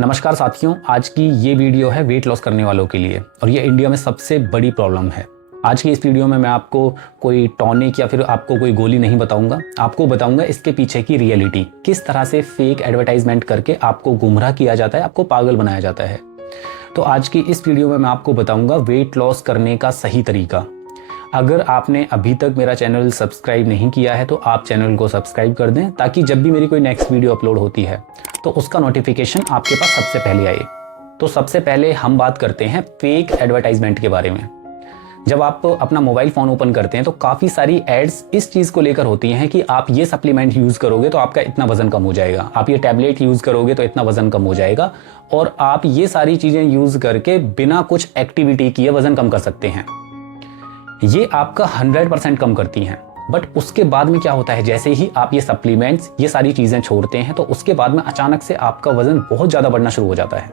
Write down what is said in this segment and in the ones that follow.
नमस्कार साथियों, आज की ये वीडियो है वेट लॉस करने वालों के लिए और ये इंडिया में सबसे बड़ी प्रॉब्लम है। आज की इस वीडियो में मैं आपको कोई टॉनिक या फिर आपको कोई गोली नहीं बताऊंगा, आपको बताऊंगा इसके पीछे की रियलिटी, किस तरह से फेक एडवर्टाइजमेंट करके आपको गुमराह किया जाता है, आपको पागल बनाया जाता है। तो आज की इस वीडियो में मैं आपको बताऊंगा वेट लॉस करने का सही तरीका। अगर आपने अभी तक मेरा चैनल सब्सक्राइब नहीं किया है तो आप चैनल को सब्सक्राइब कर दें, ताकि जब भी मेरी कोई नेक्स्ट वीडियो अपलोड होती है तो उसका नोटिफिकेशन आपके पास सबसे पहले आए। तो सबसे पहले हम बात करते हैं फेक एडवर्टाइजमेंट के बारे में। जब आप अपना मोबाइल फ़ोन ओपन करते हैं तो काफ़ी सारी एड्स इस चीज़ को लेकर होती हैं कि आप ये सप्लीमेंट यूज़ करोगे तो आपका इतना वज़न कम हो जाएगा, आप ये टैबलेट यूज़ करोगे तो इतना वज़न कम हो जाएगा, और आप ये सारी चीज़ें यूज़ करके बिना कुछ एक्टिविटी किए वज़न कम कर सकते हैं। ये आपका 100% कम करती हैं। बट उसके बाद में क्या होता है, जैसे ही आप ये सप्लीमेंट्स, ये सारी चीज़ें छोड़ते हैं तो उसके बाद में अचानक से आपका वज़न बहुत ज़्यादा बढ़ना शुरू हो जाता है।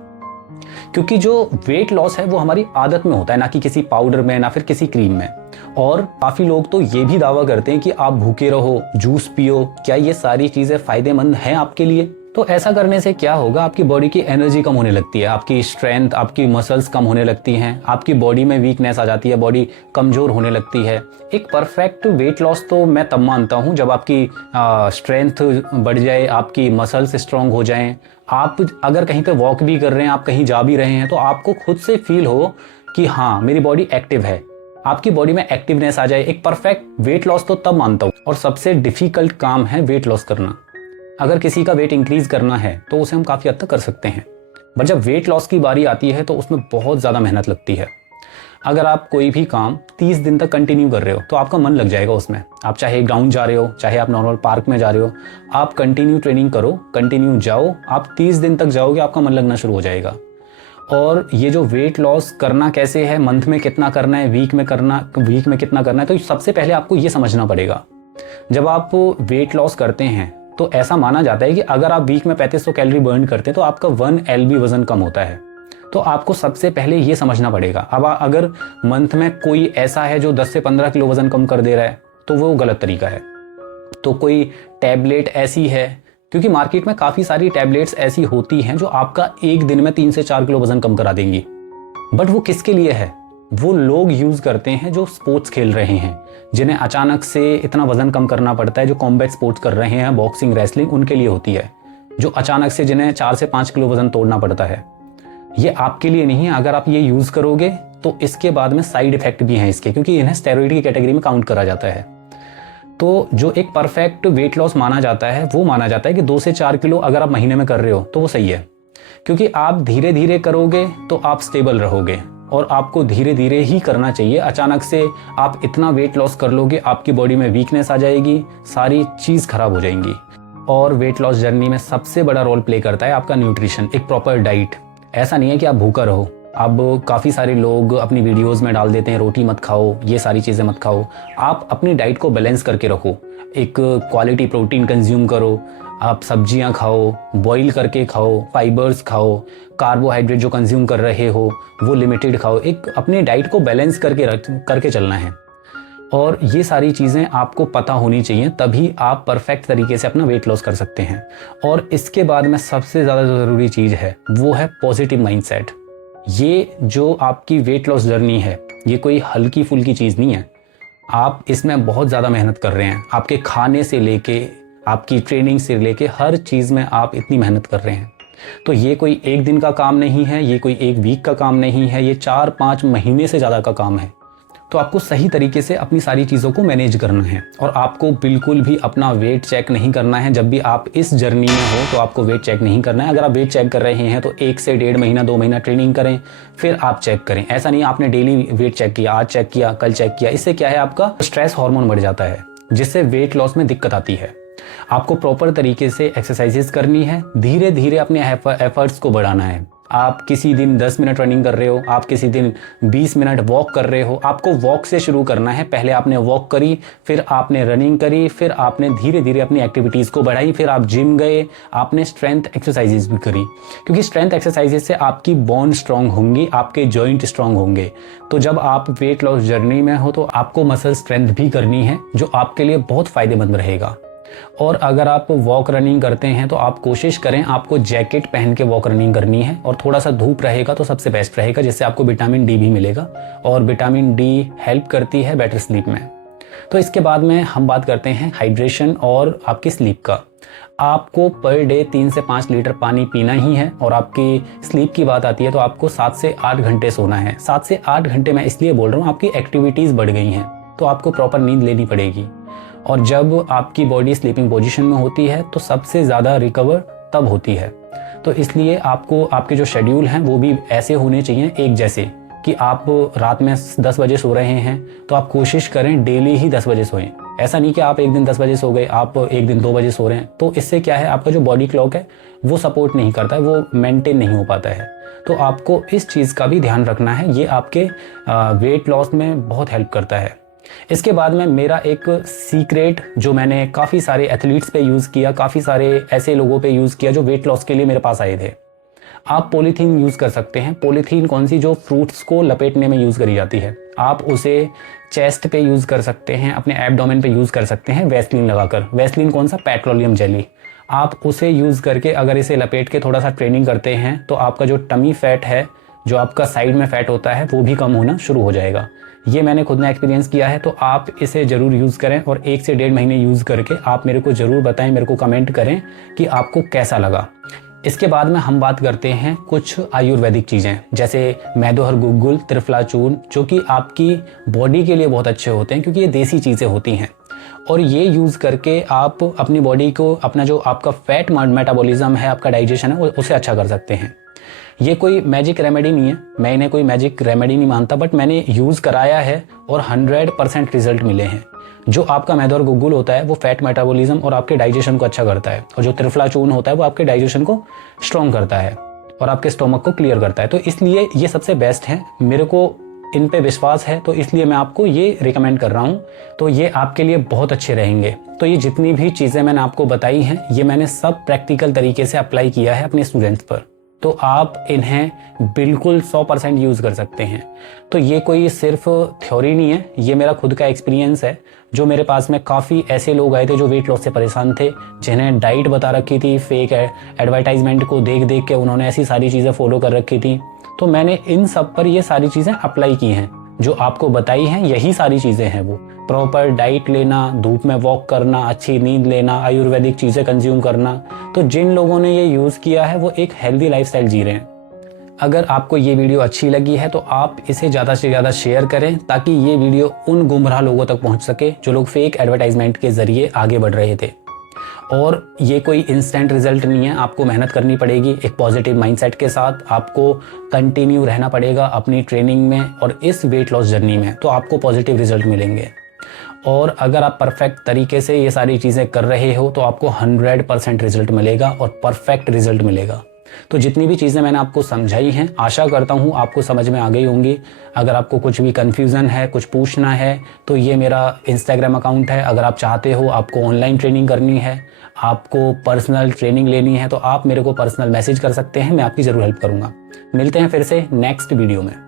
क्योंकि जो वेट लॉस है वो हमारी आदत में होता है, ना कि किसी पाउडर में, ना फिर किसी क्रीम में। और काफ़ी लोग तो ये भी दावा करते हैं कि आप भूखे रहो, जूस पियो, क्या ये सारी चीज़ें फ़ायदेमंद हैं आपके लिए? तो ऐसा करने से क्या होगा, आपकी बॉडी की एनर्जी कम होने लगती है, आपकी स्ट्रेंथ, आपकी मसल्स कम होने लगती हैं, आपकी बॉडी में वीकनेस आ जाती है, बॉडी कमज़ोर होने लगती है। एक परफेक्ट वेट लॉस तो मैं तब मानता हूँ जब आपकी स्ट्रेंथ बढ़ जाए, आपकी मसल्स स्ट्रॉन्ग हो जाएं। आप अगर कहीं पे वॉक भी कर रहे हैं, आप कहीं जा भी रहे हैं, तो आपको खुद से फील हो कि हाँ मेरी बॉडी एक्टिव है, आपकी बॉडी में एक्टिवनेस आ जाए। एक परफेक्ट वेट लॉस तो तब मानता हूँ। और सबसे डिफ़िकल्ट काम है वेट लॉस करना। अगर किसी का वेट इंक्रीज़ करना है तो उसे हम काफ़ी हद तक कर सकते हैं, बट जब वेट लॉस की बारी आती है तो उसमें बहुत ज़्यादा मेहनत लगती है। अगर आप कोई भी काम 30 दिन तक कंटिन्यू कर रहे हो तो आपका मन लग जाएगा उसमें। आप चाहे ग्राउंड जा रहे हो, चाहे आप नॉर्मल पार्क में जा रहे हो, आप कंटिन्यू ट्रेनिंग करो, कंटिन्यू जाओ, आप 30 दिन तक जाओगे, आपका मन लगना शुरू हो जाएगा। और ये जो वेट लॉस करना कैसे है, मंथ में कितना करना है, वीक में कितना करना है, तो सबसे पहले आपको ये समझना पड़ेगा। जब आप वेट लॉस करते हैं तो ऐसा माना जाता है कि अगर आप वीक में 3500 कैलोरी बर्न करते हैं तो आपका 1 LB वजन कम होता है। तो आपको सबसे पहले ये समझना पड़ेगा। अब अगर मंथ में कोई ऐसा है जो 10 से 15 किलो वजन कम कर दे रहा है तो वो गलत तरीका है। तो कोई टैबलेट ऐसी है, क्योंकि मार्केट में काफ़ी सारी टैबलेट्स ऐसी होती हैं जो आपका एक दिन में 3 से 4 किलो वजन कम करा देंगी। बट वो किसके लिए है? वो लोग यूज़ करते हैं जो स्पोर्ट्स खेल रहे हैं, जिन्हें अचानक से इतना वज़न कम करना पड़ता है, जो कॉम्बैट स्पोर्ट्स कर रहे हैं, बॉक्सिंग, रेसलिंग, उनके लिए होती है, जो अचानक से जिन्हें 4 से 5 किलो वज़न तोड़ना पड़ता है। ये आपके लिए नहीं है। अगर आप ये यूज़ करोगे तो इसके बाद में साइड इफ़ेक्ट भी हैं इसके, क्योंकि इन्हें स्टेरॉइड की कैटेगरी में काउंट करा जाता है। तो जो एक परफेक्ट वेट लॉस माना जाता है वो माना जाता है कि 2 से 4 किलो अगर आप महीने में कर रहे हो तो वो सही है, क्योंकि आप धीरे धीरे करोगे तो आप स्टेबल रहोगे। और आपको धीरे धीरे ही करना चाहिए। अचानक से आप इतना वेट लॉस कर लोगे, आपकी बॉडी में वीकनेस आ जाएगी, सारी चीज़ खराब हो जाएंगी। और वेट लॉस जर्नी में सबसे बड़ा रोल प्ले करता है आपका न्यूट्रिशन, एक प्रॉपर डाइट। ऐसा नहीं है कि आप भूखा रहो। अब काफ़ी सारे लोग अपनी वीडियोस में डाल देते हैं रोटी मत खाओ, ये सारी चीज़ें मत खाओ। आप अपनी डाइट को बैलेंस करके रखो, एक क्वालिटी प्रोटीन कंज्यूम करो, आप सब्जियां खाओ, बॉईल करके खाओ, फाइबर्स खाओ, कार्बोहाइड्रेट जो कंज्यूम कर रहे हो वो लिमिटेड खाओ। एक अपनी डाइट को बैलेंस करके चलना है। और ये सारी चीज़ें आपको पता होनी चाहिए, तभी आप परफेक्ट तरीके से अपना वेट लॉस कर सकते हैं। और इसके बाद में सबसे ज़्यादा जो ज़रूरी चीज़ है वो है पॉजिटिव माइंडसेट। ये जो आपकी वेट लॉस जर्नी है ये कोई हल्की फुल्की चीज़ नहीं है। आप इसमें बहुत ज़्यादा मेहनत कर रहे हैं। आपके खाने से लेके, आपकी ट्रेनिंग से लेके हर चीज़ में आप इतनी मेहनत कर रहे हैं। तो ये कोई एक दिन का काम नहीं है, ये कोई एक वीक का काम नहीं है, ये 4-5 महीने से ज़्यादा का काम है। तो आपको सही तरीके से अपनी सारी चीज़ों को मैनेज करना है। और आपको बिल्कुल भी अपना वेट चेक नहीं करना है। जब भी आप इस जर्नी में हो तो आपको वेट चेक नहीं करना है। अगर आप वेट चेक कर रहे हैं तो 1 से 1.5 महीना, 2 महीना ट्रेनिंग करें, फिर आप चेक करें। ऐसा नहीं आपने डेली वेट चेक किया, आज चेक किया, कल चेक किया। इससे क्या है, आपका स्ट्रेस हार्मोन बढ़ जाता है, जिससे वेट लॉस में दिक्कत आती है। आपको प्रॉपर तरीके से एक्सरसाइजेस करनी है, धीरे धीरे अपने एफर्ट्स को बढ़ाना है। आप किसी दिन 10 मिनट रनिंग कर रहे हो, आप किसी दिन 20 मिनट वॉक कर रहे हो, आपको वॉक से शुरू करना है। पहले आपने वॉक करी, फिर आपने रनिंग करी, फिर आपने धीरे धीरे अपनी एक्टिविटीज़ को बढ़ाई, फिर आप जिम गए, आपने स्ट्रेंथ एक्सरसाइजेस भी करी, क्योंकि स्ट्रेंथ एक्सरसाइजेस से आपकी बोन स्ट्रांग होंगी, आपके जॉइंट स्ट्रांग होंगे। तो जब आप वेट लॉस जर्नी में हो तो आपको मसल स्ट्रेंथ भी करनी है, जो आपके लिए बहुत फ़ायदेमंद रहेगा। और अगर आप वॉक रनिंग करते हैं तो आप कोशिश करें आपको जैकेट पहन के वॉक रनिंग करनी है, और थोड़ा सा धूप रहेगा तो सबसे बेस्ट रहेगा, जिससे आपको विटामिन डी भी मिलेगा, और विटामिन डी हेल्प करती है बेटर स्लीप में। तो इसके बाद में हम बात करते हैं हाइड्रेशन और आपकी स्लीप का। आपको पर डे 3 से 5 लीटर पानी पीना ही है, और आपकी स्लीप की बात आती है तो आपको 7 से 8 घंटे सोना है। 7 से 8 घंटे मैं इसलिए बोल रहा हूँ, आपकी एक्टिविटीज़ बढ़ गई हैं तो आपको प्रॉपर नींद लेनी पड़ेगी, और जब आपकी बॉडी स्लीपिंग पोजीशन में होती है तो सबसे ज़्यादा रिकवर तब होती है। तो इसलिए आपको आपके जो शेड्यूल हैं वो भी ऐसे होने चाहिए एक जैसे, कि आप रात में 10 बजे सो रहे हैं तो आप कोशिश करें डेली ही 10 बजे सोएं। ऐसा नहीं कि आप एक दिन 10 बजे सो गए, आप एक दिन 2 बजे सो रहे हैं, तो इससे क्या है, आपका जो बॉडी क्लॉक है वो सपोर्ट नहीं करता है, वो मेंटेन नहीं हो पाता है। तो आपको इस चीज़ का भी ध्यान रखना है, ये आपके वेट लॉस में बहुत हेल्प करता है। इसके बाद में मेरा एक सीक्रेट जो मैंने काफ़ी सारे एथलीट्स पे यूज़ किया, काफ़ी सारे ऐसे लोगों पे यूज़ किया जो वेट लॉस के लिए मेरे पास आए थे। आप पॉलीथीन यूज़ कर सकते हैं। पॉलीथीन कौन सी, जो फ्रूट्स को लपेटने में यूज़ करी जाती है। आप उसे चेस्ट पे यूज़ कर सकते हैं, अपने एब्डोमेन पे यूज़ कर सकते हैं वैसलीन लगाकर। वैसलीन कौन सा, पेट्रोलियम जेली। आप उसे यूज़ करके अगर इसे लपेट के थोड़ा सा ट्रेनिंग करते हैं तो आपका जो टमी फैट है, जो आपका साइड में फैट होता है, वो भी कम होना शुरू हो जाएगा। ये मैंने खुद ने एक्सपीरियंस किया है, तो आप इसे ज़रूर यूज़ करें, और 1 से 1.5 महीने यूज़ करके आप मेरे को ज़रूर बताएं, मेरे को कमेंट करें कि आपको कैसा लगा। इसके बाद में हम बात करते हैं कुछ आयुर्वेदिक चीज़ें, जैसे मैदोहर गुग्गुल, त्रिफला चूर्ण, जो कि आपकी बॉडी के लिए बहुत अच्छे होते हैं क्योंकि ये देसी चीज़ें होती हैं, और ये यूज़ करके आप अपनी बॉडी को, अपना जो आपका फैट मेटाबॉलिज्म है, आपका डाइजेशन है, उसे अच्छा कर सकते हैं। ये कोई मैजिक रेमेडी नहीं है, मैं इन्हें कोई मैजिक रेमेडी नहीं मानता, बट मैंने यूज़ कराया है और 100% रिजल्ट मिले हैं। जो आपका मैदोहर गुग्गुल होता है वो फैट मेटाबॉलिज्म और आपके डाइजेशन को अच्छा करता है, और जो त्रिफला चूर्ण होता है वो आपके डाइजेशन को स्ट्रॉन्ग करता है और आपके स्टोमक को क्लियर करता है। तो इसलिए ये सबसे बेस्ट है, मेरे को इन पे विश्वास है, तो इसलिए मैं आपको ये रिकमेंड कर रहा हूँ। तो ये आपके लिए बहुत अच्छे रहेंगे। तो ये जितनी भी चीज़ें मैंने आपको बताई हैं, ये मैंने सब प्रैक्टिकल तरीके से अप्लाई किया है अपने स्टूडेंट्स पर, तो आप इन्हें बिल्कुल 100% यूज़ कर सकते हैं। तो ये कोई सिर्फ थ्योरी नहीं है, ये मेरा खुद का एक्सपीरियंस है। जो मेरे पास में काफ़ी ऐसे लोग आए थे जो वेट लॉस से परेशान थे, जिन्हें डाइट बता रखी थी, फेक एडवर्टाइजमेंट को देख देख के उन्होंने ऐसी सारी चीज़ें फॉलो कर रखी थी। तो मैंने इन सब पर ये सारी चीज़ें अप्लाई की हैं, जो आपको बताई हैं यही सारी चीज़ें हैं। वो प्रॉपर डाइट लेना, धूप में वॉक करना, अच्छी नींद लेना, आयुर्वेदिक चीज़ें कंज्यूम करना। तो जिन लोगों ने ये यूज़ किया है वो एक हेल्दी लाइफस्टाइल जी रहे हैं। अगर आपको ये वीडियो अच्छी लगी है तो आप इसे ज़्यादा से ज़्यादा शेयर करें, ताकि ये वीडियो उन गुमराह लोगों तक पहुंच सके जो लोग फेक एडवर्टाइजमेंट के ज़रिए आगे बढ़ रहे थे। और ये कोई इंस्टेंट रिजल्ट नहीं है, आपको मेहनत करनी पड़ेगी। एक पॉजिटिव माइंडसेट के साथ आपको कंटिन्यू रहना पड़ेगा अपनी ट्रेनिंग में और इस वेट लॉस जर्नी में, तो आपको पॉजिटिव रिजल्ट मिलेंगे। और अगर आप परफेक्ट तरीके से ये सारी चीज़ें कर रहे हो तो आपको 100% रिजल्ट मिलेगा और परफेक्ट रिजल्ट मिलेगा। तो जितनी भी चीज़ें मैंने आपको समझाई हैं, आशा करता हूँ आपको समझ में आ गई होंगी। अगर आपको कुछ भी कन्फ्यूज़न है, कुछ पूछना है, तो ये मेरा इंस्टाग्राम अकाउंट है। अगर आप चाहते हो, आपको ऑनलाइन ट्रेनिंग करनी है, आपको पर्सनल ट्रेनिंग लेनी है, तो आप मेरे को पर्सनल मैसेज कर सकते हैं, मैं आपकी ज़रूर हेल्प करूँगा। मिलते हैं फिर से नेक्स्ट वीडियो में।